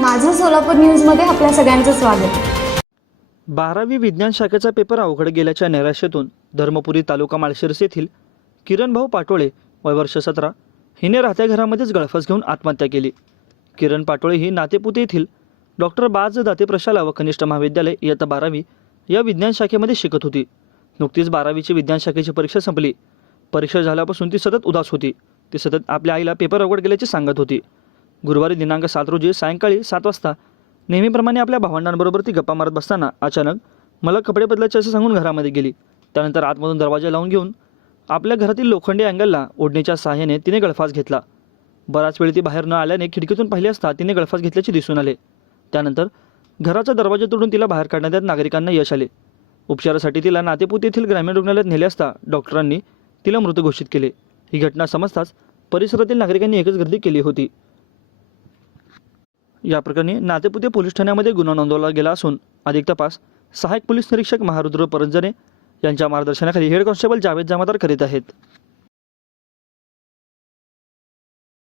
माझं सोलापूर न्यूजमध्ये आपल्या सगळ्यांचं स्वागत. बारावी विज्ञान शाखेचा पेपर अवघड गेल्याच्या नैराश्यातून धर्मपुरी तालुका माळशिरस येथील किरण भाऊ पाटोळे वय वर्ष सतरा हिने राहत्या घरामध्येच गळफस घेऊन आत्महत्या केली. किरण पाटोळे ही नातेपुते येथील डॉक्टर बाज दाते प्रशाला व कनिष्ठ महाविद्यालय इयत्ता बारावी या विज्ञान शाखेमध्ये शिकत होती. नुकतीच बारावीची विज्ञान शाखेची परीक्षा संपली. परीक्षा झाल्यापासून ती सतत उदास होती. ती सतत आपल्या आईला पेपर अवघड गेल्याचे सांगत होती. गुरुवारी दिनांक सात रोजी सायंकाळी सात वाजता नेहमीप्रमाणे आपल्या भावंडांबरोबर ती गप्पा मारत बसताना अचानक मला कपडे बदलायचे असं सांगून घरामध्ये गेली. त्यानंतर आतमधून दरवाजा लावून घेऊन आपल्या घरातील लोखंडी अँगलला ओढणीच्या सहाय्याने तिने गळफास घेतला. बराच वेळ ती बाहेर न आल्याने खिडकीतून पाहिले असता तिने गळफास घेतल्याचे दिसून आले. त्यानंतर घराचा दरवाजा तोडून तिला बाहेर काढण्यात नागरिकांना यश आले. उपचारासाठी तिला नातेपूत येथील ग्रामीण रुग्णालयात नेले असता डॉक्टरांनी तिला मृत घोषित केले. ही घटना समजताच परिसरातील नागरिकांनी एकच गर्दी केली होती. या प्रकरणी नातेपुते पोलीस ठाण्यामध्ये गुन्हा नोंदवला गेला असून अधिक तपास सहाय्यक पोलीस निरीक्षक महारुद्र परंजने यांच्या मार्गदर्शनाखाली हेड कॉन्स्टेबल जावेद जामदार करीत आहेत.